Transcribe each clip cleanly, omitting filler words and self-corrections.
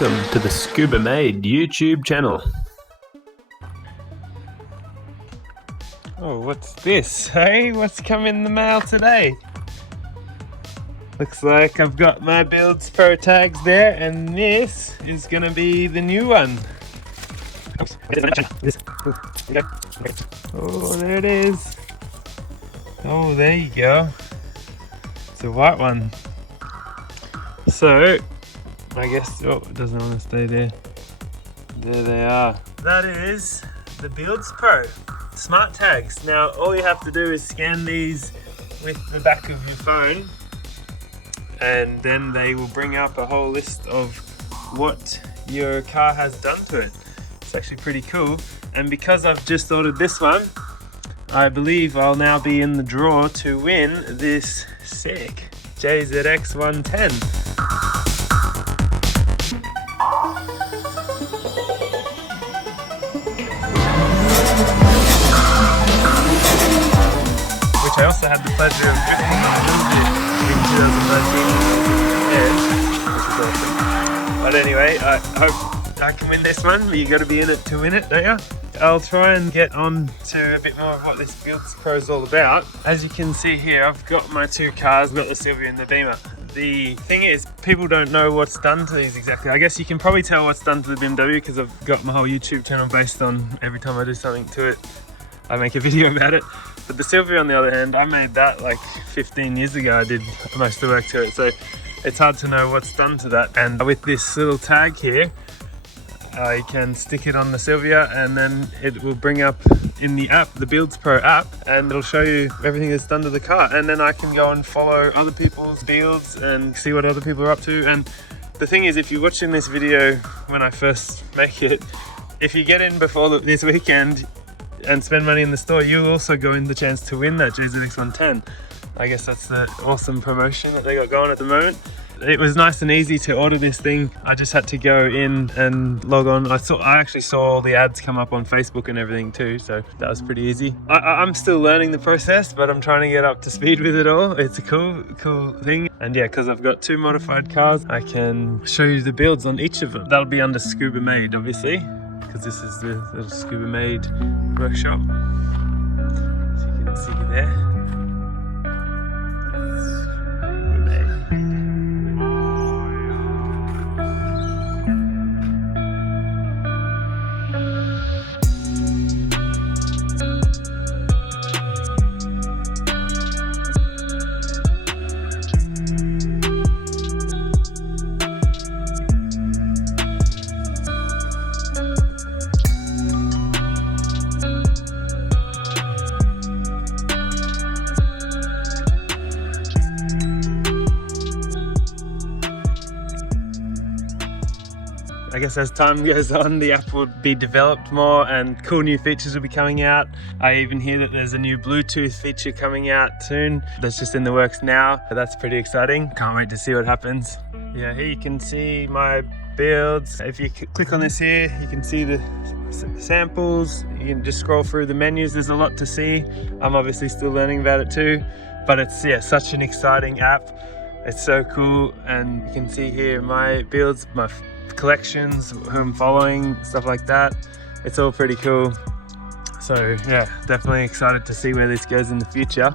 Welcome to the Scuba Made YouTube channel. Oh, what's this? Hey, what's come in the mail today? Looks like I've got my BuildZ.Pro tags there, and this is gonna be the new one. Oh, there it is. Oh, there you go. It's a white one. So, I guess, oh, it doesn't want to stay there. There they are. That is the BuildZ.Pro smart tags. Now, all you have to do is scan these with the back of your phone, and then they will bring up a whole list of what your car has done to it. It's actually pretty cool. And because I've just ordered this one, I believe I'll now be in the draw to win this sick JZX110. Which I also had the pleasure of drifting on in 2019, which is awesome. But anyway, I hope I can win this one. You got to be in it to win it, don't you? I'll try and get on to a bit more of what this BuildZ.Pro is all about. As you can see here, I've got my two cars, I've got the Silvia and the Beamer. The thing is, people don't know what's done to these exactly. I guess you can probably tell what's done to the BMW because I've got my whole YouTube channel based on every time I do something to it, I make a video about it. But the Silvia, on the other hand, I made that like 15 years ago. I did most of the work to it, so it's hard to know what's done to that. And with this little tag here, I can stick it on the Silvia, and then it will bring up in the app, the BuildZ.Pro app, and it'll show you everything that's done to the car. And then I can go and follow other people's builds and see what other people are up to. And the thing is, if you're watching this video when I first make it, if you get in before this weekend and spend money in the store, you'll also go in the chance to win that JZX110. I guess that's the awesome promotion that they got going at the moment. It was nice and easy to order this thing. I just had to go in and log on. I actually saw all the ads come up on Facebook and everything too, so that was pretty easy. I'm still learning the process, but I'm trying to get up to speed with it all. It's a cool thing. And yeah, because I've got two modified cars, I can show you the builds on each of them. That'll be under Scuba Made, obviously, because this is the little Scuba Made workshop. As you can see there. I guess as time goes on, the app will be developed more and cool new features will be coming out. I even hear that there's a new Bluetooth feature coming out soon. That's just in the works now. That's pretty exciting. Can't wait to see what happens. Yeah, here you can see my builds. If you click on this here, you can see the samples. You can just scroll through the menus. There's a lot to see. I'm obviously still learning about it too, but it's such an exciting app. It's so cool, and you can see here my builds, my collections, who I'm following, stuff like that. It's all pretty cool. So yeah, definitely excited to see where this goes in the future.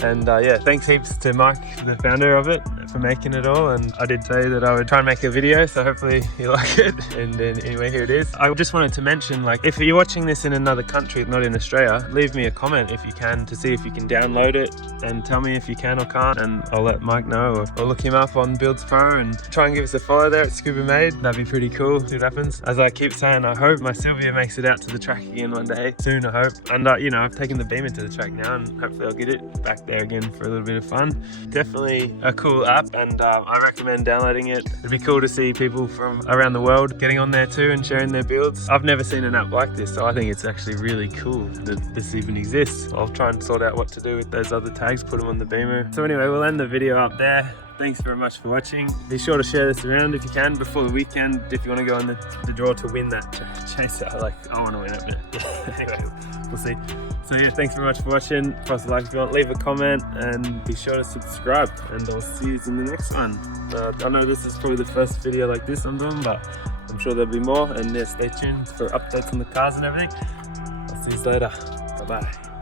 And yeah, thanks heaps to Mike, the founder of it, for making it all. And I did say that I would try and make a video, so hopefully you like it. And then anyway, here it is. I just wanted to mention, like, if you're watching this in another country, not in Australia, leave me a comment if you can, to see if you can download it, and tell me if you can or can't, and I'll let Mike know, or look him up on BuildZ.Pro and try and give us a follow there at Scuba Made. That'd be pretty cool. See what happens. As I keep saying, I hope my Silvia makes it out to the track again one day soon, I hope. And you know, I've taken the Beamer to the track now, and hopefully I'll get it back there again for a little bit of fun. Definitely a cool app, and I recommend downloading it. It'd be cool to see people from around the world getting on there too and sharing their builds. I've never seen an app like this, so I think it's actually really cool that this even exists. I'll try and sort out what to do with those other tags, put them on the Beamer. So anyway, we'll end the video up there. thanks very much for watching. Be sure to share this around if you can before the weekend, if you want to go on the draw to win that Chaser. I want to win it, but anyway, we'll see. So yeah, thanks very much for watching. Press a like if you want, leave a comment, and be sure to subscribe, and I'll see you in the next one. I know this is probably the first video like this I'm doing, but I'm sure there'll be more, and stay tuned for updates on the cars and everything. I'll see you later. Bye bye.